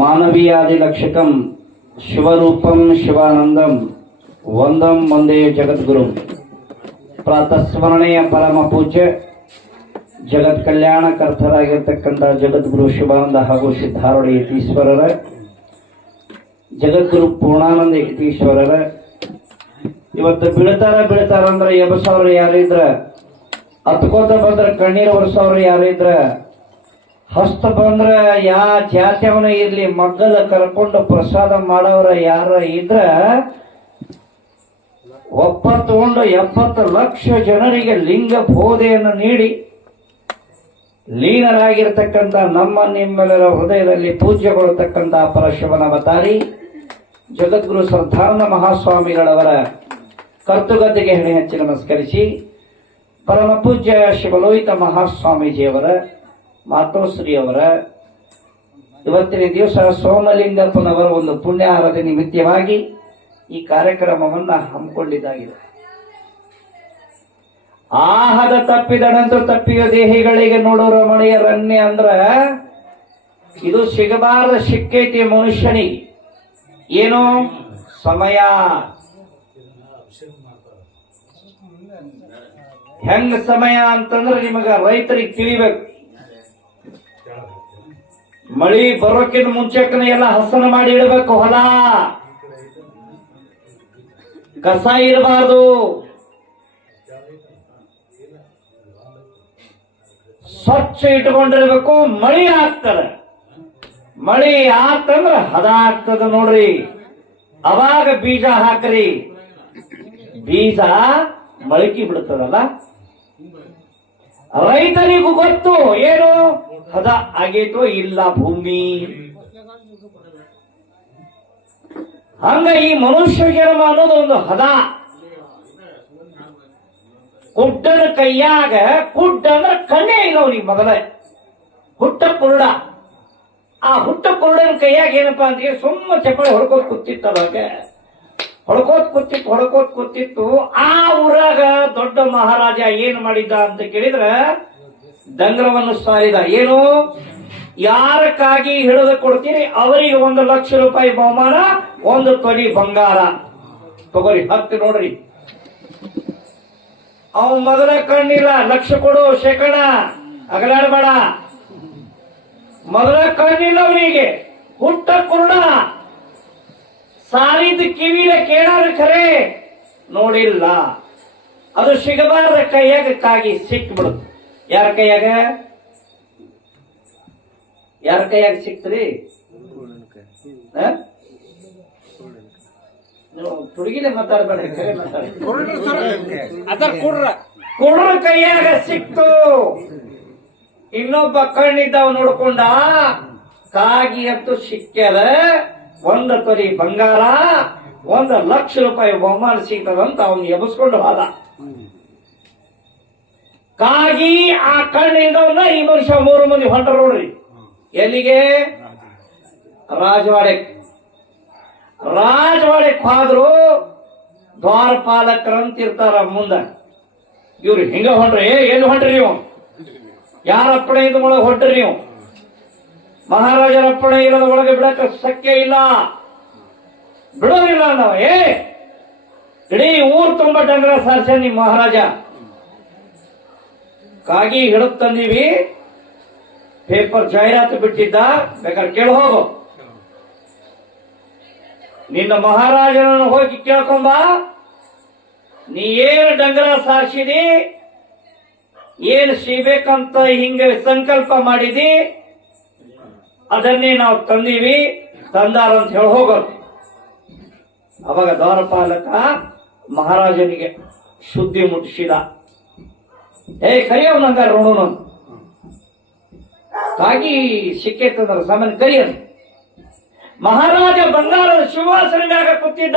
ಮಾನವೀಯಾದಿಲಕ್ಷಕಂ ಶಿವರೂಪಂ ಶಿವಾನಂದಂ ವಂದಂ ವಂದೇ ಜಗದ್ಗುರು. ಪ್ರಾತಸ್ಮರಣೆಯ ಪರಮ ಪೂಜೆ ಜಗತ್ ಕಲ್ಯಾಣಕರ್ತರಾಗಿರ್ತಕ್ಕಂಥ ಜಗದ್ಗುರು ಶಿವಾನಂದ ಹಾಗೂ ಸಿದ್ಧಾರೂಢ ಯತೀಶ್ವರರ, ಜಗದ್ಗುರು ಪೂರ್ಣಾನಂದ ಯತೀಶ್ವರರ. ಇವತ್ತು ಬೀಳ್ತಾರ ಬೀಳ್ತಾರ ಅಂದ್ರೆ ಎಬ್ಬಸವ್ರ ಯಾರಿದ್ರ? ಹತ್ಕೋತ ಬಂದ್ರ ಕಣ್ಣೀರ್ ಒರೆಸೋರು ಯಾರಿದ್ರ? ಹಸ್ತ ಬಂದ್ರ ಯಾ ಜಾತ್ಯವನ ಇರ್ಲಿ, ಮಗ್ಗಲ ಕರ್ಕೊಂಡು ಪ್ರಸಾದ ಮಾಡವ್ರ ಯಾರ ಇದ್ರ, ಒಪ್ಪತ್ತೊಂದು ಎಪ್ಪತ್ತು ಲಕ್ಷ ಜನರಿಗೆ ಲಿಂಗ ಬೋಧೆಯನ್ನು ನೀಡಿ, ಲೀನರಾಗಿರ್ತಕ್ಕಂಥ ನಮ್ಮ ನಿಮ್ಮೆಲ್ಲರ ಹೃದಯದಲ್ಲಿ ಪೂಜ್ಯಗೊಳ್ಳತಕ್ಕಂಥ ಪರಶಿವನ ಅವತಾರಿ, ಜಗದ್ಗುರು ಸರ್ಧಾರಣ ಮಹಾಸ್ವಾಮಿಗಳವರ ಕರ್ತುಗದ್ದೆಗೆ ಹೆಣೆ ಹಚ್ಚಿ ನಮಸ್ಕರಿಸಿ ಪರಮ ಪೂಜ್ಯ ಶಿವಲೋಹಿತ ಮಹಾಸ್ವಾಮೀಜಿಯವರ ಮಾತೋಶ್ರೀಯವರ, ಇವತ್ತಿನ ದಿವಸ ಸೋಮಲಿಂಗಪ್ಪನವರ ಒಂದು ಪುಣ್ಯ ಆರಾಧನೆ ನಿಮಿತ್ತವಾಗಿ ಈ ಕಾರ್ಯಕ್ರಮವನ್ನು ಹಮ್ಮಿಕೊಂಡಿದ್ದಾಗಿದೆ. ಆಹದ ತಪ್ಪಿದ ನಂತರ ತಪ್ಪಿಯ ದೇಹಿಗಳಿಗೆ ನೋಡೋ ರಣ್ಯ ಅಂದ್ರ ಇದು ಸಿಗಬಾರದ ಸಿಕ್ಕೈತಿ ಮನುಷ್ಯನಿಗೆ. ಏನು? ಸಮಯ. ಹೆಂಗ ಸಮಯ ಅಂತಂದ್ರೆ ನಿಮಗ ರೈತರಿಗೆ ತಿಳಿಬೇಕು. ಮಳಿ ಬರೋಕ್ಕಿಂತ ಮುಂಚೆಕನ ಎಲ್ಲ ಹಸನ ಮಾಡಿ ಇಡಬೇಕು, ಹೊಲ. ಕಸ ಇರಬಾರ್ದು. ಸ್ವಚ್ಛ ಇಟ್ಕೊಂಡಿರ್ಬೇಕು, ಮಳಿ ಆಗ್ತದ. ಮಳಿ ಆತಂದ್ರ ಹದ ಆಗ್ತದ ನೋಡ್ರಿ. ಅವಾಗ ಬೀಜ ಹಾಕ್ರಿ. ಬೀಜ ಮಳಕಿ ಬಿಡ್ತದಲ್ಲ. ರೈತರಿಗೂ ಗೊತ್ತು, ಏನು? ಹದ ಆಗೇತೋ ಇಲ್ಲ ಭೂಮಿ. ಹಂಗ ಈ ಮನುಷ್ಯ ಜನ್ಮ ಅನ್ನೋದು ಒಂದು ಹದ. ಕುಡ್ಡನ ಕೈಯಾಗ ಕುಡ್ಡ ಅಂದ್ರೆ ಕಣ್ಣೇ ಇಲ್ಲ ಮೊದಲೇ. ಹುಟ್ಟ ಕುರುಡ. ಆ ಹುಟ್ಟ ಕುರುಡನ ಕೈಯಾಗ ಏನಪ್ಪಾ ಅಂತ ಸುಮ್ಮ ಚಪ್ಪಳೆ ಹೊಡ್ಕೋತ್ ಕೂತಿತ್ತು ಅವಾಗ. ಹೊಡ್ಕೋತ್ ಕೂತಿತ್ತು ಹೊಡ್ಕೋತ್ ಕೂತಿತ್ತು. ಆ ಊರಾಗ ದೊಡ್ಡ ಮಹಾರಾಜ ಏನ್ ಮಾಡಿದ್ದ ಅಂತ ಕೇಳಿದ್ರ ದಂಗ್ರವನ್ನು ಸಾರಿದ ಏನು? ಯಾರಕ್ಕಾಗಿ ಹಿಡಿದು ಕೊಡ್ತೀರಿ ಅವರಿಗೆ ಒಂದು ಲಕ್ಷ ರೂಪಾಯಿ ಬಹುಮಾನ, ಒಂದು ತೊಲಿ ಬಂಗಾರ. ತಗೋರಿ, ಹತ್ತು ನೋಡ್ರಿ. ಅವ್ ಮೊದಲ ಕಣ್ಣಿಲ್ಲ, ಲಕ್ಷ ಕೊಡು ಶೇಕಡ ಅಗಲಾಡಬೇಡ. ಮೊದಲ ಕಣ್ಣಿಲ್ಲ ಅವನಿಗೆ. ಹುಟ್ಟ ಕುರುಡ. ಸಾರಿದ ಕಿವಿಲ ಕೇಳಾರ ಖರೆ ನೋಡಿಲ್ಲ. ಅದು ಸಿಗಬಾರದ ಕೈಯಾಗ ಕಾಗಿ ಸಿಕ್ಬಿಡುತ್ತೆ. ಯಾರ ಕೈಯಾಗ? ಯಾರ ಕೈಯಾಗ ಸಿಕ್ತ್ರಿ ಹುಡುಗಿನೇ ನೀವು ತುಡುಗಿಲೆ ಮಾತಾಡ್ಬೇಡ ಕರೆ ಮಾತಾಡಿ ಅದ ಕುಡ್ರ. ಕೈಯಾಗ ಸಿಕ್ತು. ಇನ್ನೊಬ್ಬ ಕಣ್ಣಿದ್ದವ ನೋಡ್ಕೊಂಡ ಕಾಗಿ ಅಂತೂ ಸಿಕ್ಕದ ಒಂದು ತೊರಿ ಬಂಗಾರ ಒಂದು ಲಕ್ಷ ರೂಪಾಯಿ ಬಹುಮಾನ ಸಿಗ್ತದಂತ ಅವನು ಎಬ್ಸ್ಕೊಂಡು ಹೋದ. ಕಾಗಿ ಆ ಕಣ್ಣಿಂದವನ್ನ ಈ ಮನುಷ್ಯ ಮೂರು ಮಂದಿ ಹೊಂಟರು ನೋಡ್ರಿ. ಎಲ್ಲಿಗೆ? ರಾಜವಾಡೆ ರಾಜವಾಡೆಕ್ ಹೋದ್ರು ದ್ವಾರಪಾಲಕರಂತಿರ್ತಾರ ಮುಂದ. ಇವ್ರು ಹಿಂಗ ಹೊಂಟ್ರಿ, ಏ, ಎಲ್ಲಿ ಹೊಂಟ್ರಿ ನೀವು? ಯಾರ ಅಪ್ಪಣೆ ಇದ್ದ ಒಳಗೆ ಹೊಂಟ್ರಿ ನೀವು? ಮಹಾರಾಜರ ಅಪ್ಪಣೆ ಇರೋದ ಒಳಗೆ ಬಿಡಕ ಶಕ್ಯ ಇಲ್ಲ. ಬಿಡೋದಿಲ್ಲ ನಾವು ಏ, ಇಡೀ ಊರ್ ತುಂಬಾ ಡಂಗರ ಸಾರ್ಸ ನಿಮ್ ಮಹಾರಾಜ. ಕಾಗಿ ಹಿಡಿದು ತಂದೀವಿ. ಪೇಪರ್ ಜಾಹೀರಾತು ಬಿಟ್ಟಿದ್ದ. ಬೇಕಾದ್ರೆ ಕೇಳಿ ಹೋಗು. ನಿನ್ನ ಮಹಾರಾಜನನ್ನು ಹೋಗಿ ಕೇಳ್ಕೊಂಬ. ನೀ ಏನು ಡಂಗರ ಸಾರಿಸಿದಿ? ಏನು ಸಿಗ್ಬೇಕಂತ ಹಿಂಗೆ ಸಂಕಲ್ಪ ಮಾಡಿದಿ? ಅದನ್ನೇ ನಾವು ತಂದೀವಿ. ತಂದಾರ ಅಂತ ಹೇಳಿ ಹೋಗೋದು ಅವಾಗ ದ್ವಾರಪಾಲಕ ಮಹಾರಾಜನಿಗೆ ಸುದ್ದಿ ಮುಟ್ಟಿಸಿದ. ಏ ಕರಿಯವ್ ನಂಗಾರ ನೋಡೋಣ ಕಾಗಿ ಸಿಕ್ಕೇತಂದ್ರ ಸಾಮಾನ್ಯ ಕರಿಯನು. ಮಹಾರಾಜ ಬಂಗಾರದ ಶಿವಾಸನ ಮ್ಯಾಗ ಕೂತಿದ್ದ.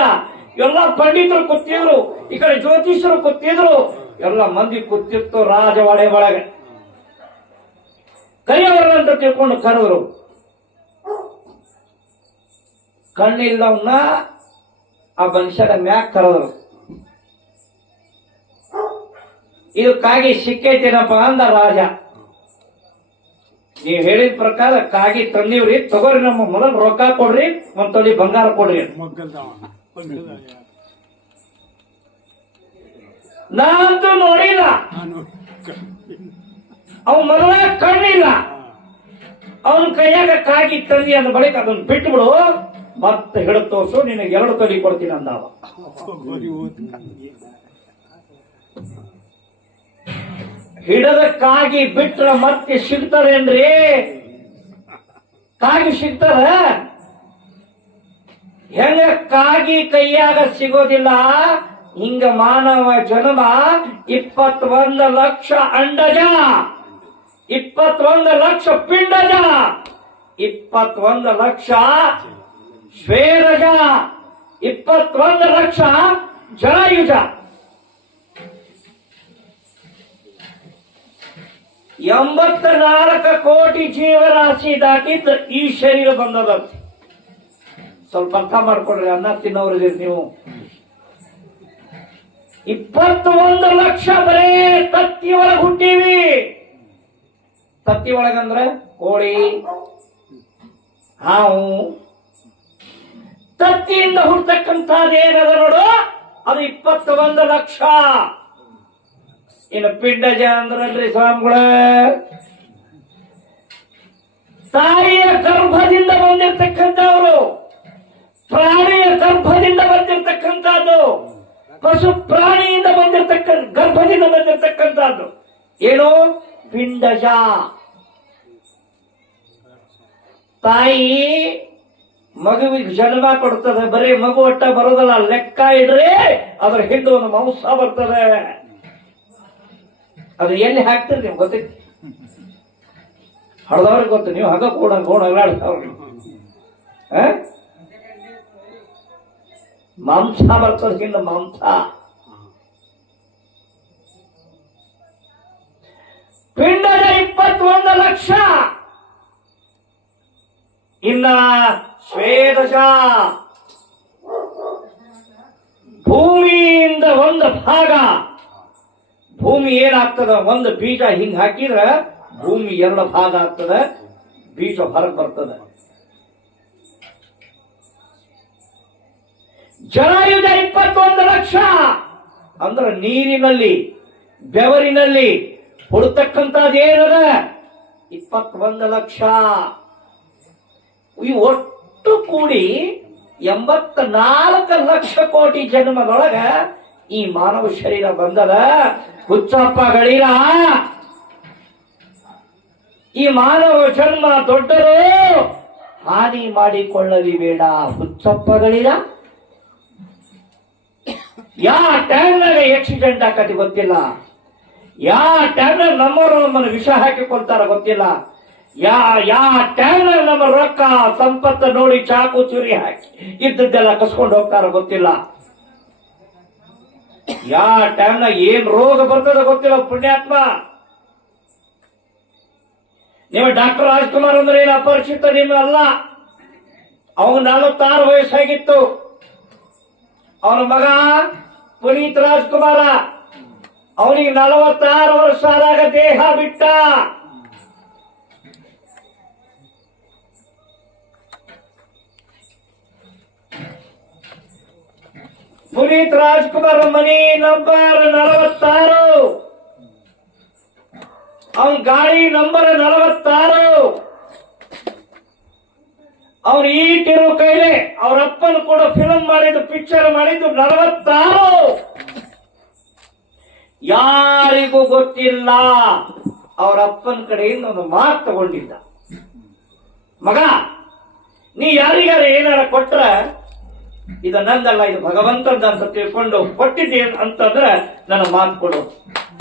ಎಲ್ಲ ಪಂಡಿತರು ಕೂತಿದ್ರು, ಈ ಕಡೆ ಜ್ಯೋತಿಷರು ಕೂತಿದ್ರು. ಎಲ್ಲ ಮಂದಿ ಕೂತಿತ್ತು ರಾಜವಾಡೆ ಒಳಗೆ. ಕರಿಯವರಂತ ತಿಳ್ಕೊಂಡು ಕರೆದ್ರು. ಕಣ್ಣಿಲ್ಲವನ್ನ ಆ ಮನುಷ್ಯನ ಮ್ಯಾಗ ಕರೆದ್ರು. ಇದಕ್ಕಾಗಿ ಸಿಕ್ಕೈತೇನಪ್ಪ ಅಂದ ರಾಜ. ನೀವ್ ಹೇಳಿದ ಪ್ರಕಾರ ಕಾಗಿ ತಂದೀವ್ರಿ, ತಗೋರಿ ನಮ್ಮ ಮೊದಲು ರೊಕ್ಕ ಕೊಡ್ರಿ ಒಂದ್ ಬಂಗಾರ ಕೊಡ್ರಿ ನಾನಂತೂ ನೋಡಿಲ್ಲ. ಅವ್ ಮೊದಲ ಕಣ್ಣಿಲ್ಲ. ಅವನ ಕೈಯಾಗ ಕಾಗಿ ತಂದಿ ಅಂದ ಬಳಿಕ ಅದನ್ನ ಬಿಟ್ಬಿಡು, ಮತ್ತೆ ಹಿಡಿದು ತೋರ್ಸು, ನಿನಗೆ ಎರಡು ತೊಲಿ ಕೊಡ್ತೀನಿ ಅಂದವ. ಹಿಡದ ಕಾಗಿ ಬಿಟ್ರ ಮತ್ತೆ ಸಿಗ್ತದೇನ್ರಿ ಕಾಗಿ ಸಿಗ್ತದ? ಹೆಂಗ ಕಾಗಿ ಕೈಯಾಗ ಸಿಗೋದಿಲ್ಲ? ಹಿಂಗ ಮಾನವ ಜನ್ಮ ಇಪ್ಪತ್ತೊಂದು ಲಕ್ಷ ಅಂಡಜ, ಇಪ್ಪತ್ತೊಂದು ಲಕ್ಷ ಪಿಂಡಜ, ಇಪ್ಪತ್ತೊಂದು ಲಕ್ಷ ಶ್ವೇರಜ, ಇಪ್ಪತ್ತೊಂದು ಲಕ್ಷ ಜರಾಯುಜ. ಎಂಬತ್ತ ನಾಲ್ಕು ಕೋಟಿ ಜೀವರಾಶಿ ದಾಟಿದ್ದು ಈ ಶರೀರ ಬಂದದಂತೆ ಸ್ವಲ್ಪ ಅರ್ಥ ಮಾಡ್ಕೊಡ್ರಿ ಅನ್ನ ತಿನ್ನೋರಿದ್ದೀರಿ ನೀವು. ಇಪ್ಪತ್ತೊಂದು ಲಕ್ಷ ಬರೇ ತತ್ತಿ ಒಳಗೆ ಹುಟ್ಟೀವಿ. ತತ್ತಿ ಒಳಗಂದ್ರೆ ಕೋಳಿ, ಹಾವು. ತತ್ತಿಯಿಂದ ಹುಡ್ತಕ್ಕಂಥದ್ದೇನದ ನೋಡು, ಅದು ಇಪ್ಪತ್ತೊಂದು ಲಕ್ಷ. ಇನ್ನು ಪಿಂಡಜ ಅಂದ್ರಲ್ರಿ ಸ್ವಾಮಿಗಳ. ತಾಯಿಯ ಗರ್ಭದಿಂದ ಬಂದಿರತಕ್ಕಂಥವ್ರು, ಪ್ರಾಣಿಯ ಗರ್ಭದಿಂದ ಬಂದಿರತಕ್ಕಂಥದ್ದು, ಪಶು ಪ್ರಾಣಿಯಿಂದ ಬಂದಿರತಕ್ಕ, ಗರ್ಭದಿಂದ ಬಂದಿರತಕ್ಕಂಥದ್ದು. ಏನು? ಪಿಂಡಜ. ತಾಯಿ ಮಗುವಿಗೆ ಜನ್ಮ ಕೊಡ್ತದೆ, ಬರೀ ಮಗು ಒಟ್ಟ ಬರೋದಲ್ಲ, ಲೆಕ್ಕ ಇಡ್ರಿ, ಅದ್ರ ಹಿಂದೆ ಒಂದು ಮಾಂಸ ಬರ್ತದೆ. ಅದು ಎಲ್ಲಿ ಹಾಕ್ತೀರಿ ನಿಮ್ಗೆ ಗೊತ್ತೈತಿ? ಹಳದವ್ರಿಗೆ ಗೊತ್ತು, ನೀವು ಹಗ ಕೂಡ ಕೋಡ ಅಲ್ಲಾಡ್ತಾವ್ರಿ ಮಾಂಸ ಬರ್ತದಕ್ಕಿಂತ ಮಾಂಸ. ಪಿಂಡದ ಇಪ್ಪತ್ತೊಂದು ಲಕ್ಷ. ಇನ್ನ ಸ್ವೇದಶ ಭೂಮಿಯಿಂದ ಒಂದು ಭಾಗ. ಭೂಮಿ ಏನಾಗ್ತದ? ಒಂದು ಬೀಜ ಹಿಂಗ್ ಹಾಕಿದ್ರ ಭೂಮಿ ಎರಡು ಭಾಗ ಆಗ್ತದ, ಬೀಜ ಹೊರಗೆ ಬರ್ತದ. ಜಲಾಯುಧ ಇಪ್ಪತ್ತೊಂದು ಲಕ್ಷ. ಅಂದ್ರ ನೀರಿನಲ್ಲಿ, ಬೆವರಿನಲ್ಲಿ ಹುಡ್ತಕ್ಕಂಥದ್ದೇನದ ಇಪ್ಪತ್ತೊಂದು ಲಕ್ಷ. ಈ ಒಟ್ಟು ಕೂಡಿ ಎಂಬತ್ತ ನಾಲ್ಕು ಲಕ್ಷ ಕೋಟಿ ಜನ್ಮದೊಳಗ ಈ ಮಾನವ ಶರೀರ ಬಂದದ ಹುಚ್ಚಪ್ಪ ಗಳೀರ ಈ ಮಾನವ ಜನ್ಮ ದೊಡ್ಡದು ಹಾನಿ ಮಾಡಿಕೊಳ್ಳಲಿ ಬೇಡ ಹುಚ್ಚಪ್ಪಗಳಿರ? ಯಾ ಟೈಮ್ನಾಗ ಆಕ್ಸಿಡೆಂಟ್ ಆಕತಿ ಗೊತ್ತಿಲ್ಲ. ಯಾ ಟೈಮ್ನಾಗ ನಮ್ಮವರು ನಮ್ಮನ್ನು ವಿಷ ಹಾಕಿಕೊಳ್ತಾರ ಗೊತ್ತಿಲ್ಲ. ಯಾ ಯಾ ಟೈಮ್ನಾಗ ನಮ್ಮ ರೊಕ್ಕ, ಸಂಪತ್ತು ನೋಡಿ ಚಾಕು ಚುರಿ ಹಾಕಿ ಇದ್ದದ್ದೆಲ್ಲ ಕಸ್ಕೊಂಡು ಹೋಗ್ತಾರ ಗೊತ್ತಿಲ್ಲ. ಯಾ ಟೈಮ್ನಾಗ ಏನ್ ರೋಗ ಬರ್ತದ ಗೊತ್ತಿಲ್ಲ ಪುಣ್ಯಾತ್ಮ. ನಿಮ್ಮ ಡಾಕ್ಟರ್ ರಾಜ್ಕುಮಾರ್ ಅಂದ್ರೆ ಏನು ಅಪರಿಚಿತ ನಿಮ್ಮ ಅಲ್ಲ ಅವನು ನಲವತ್ತಾರು ವಯಸ್ಸಾಗಿತ್ತು. ಅವನ ಮಗ ಪುನೀತ್ ರಾಜ್ಕುಮಾರ, ಅವನಿಗೆ ನಲವತ್ತಾರು ವರ್ಷ ಆದಾಗ ದೇಹ ಬಿಟ್ಟ. ಪುನೀತ್ ರಾಜ್ಕುಮಾರ್ ಮನಿ ನಂಬರ್ ನಲವತ್ತಾರು. ಅವನ್ ಗಾಡಿ ನಂಬರ್ ನಲವತ್ತಾರು. ಅವ್ರು ಈಟಿರೋ ಕೈಲೆ ಅವ್ರ ಅಪ್ಪನ ಕೂಡ ಫಿಲಂ ಮಾಡಿದ್ದು ಪಿಕ್ಚರ್ ಮಾಡಿದ್ದು ನಲವತ್ತಾರು. ಯಾರಿಗೂ ಗೊತ್ತಿಲ್ಲ, ಅವ್ರ ಅಪ್ಪನ ಕಡೆಯಿಂದ ಒಂದು ಮಾತು ತಗೊಂಡಿದ್ದ. ಮಗ, ನೀ ಯಾರಿಗಾರ ಏನಾರ ಕೊಟ್ರ ಇದು ನಂದಲ್ಲ ಇದು ಅಂತ ತಿಳ್ಕೊಂಡು ಕೊಟ್ಟಿದ್ದೇನು ಅಂತಂದ್ರೆ ನನ್ನ ಮಾತು ಕೊಡು.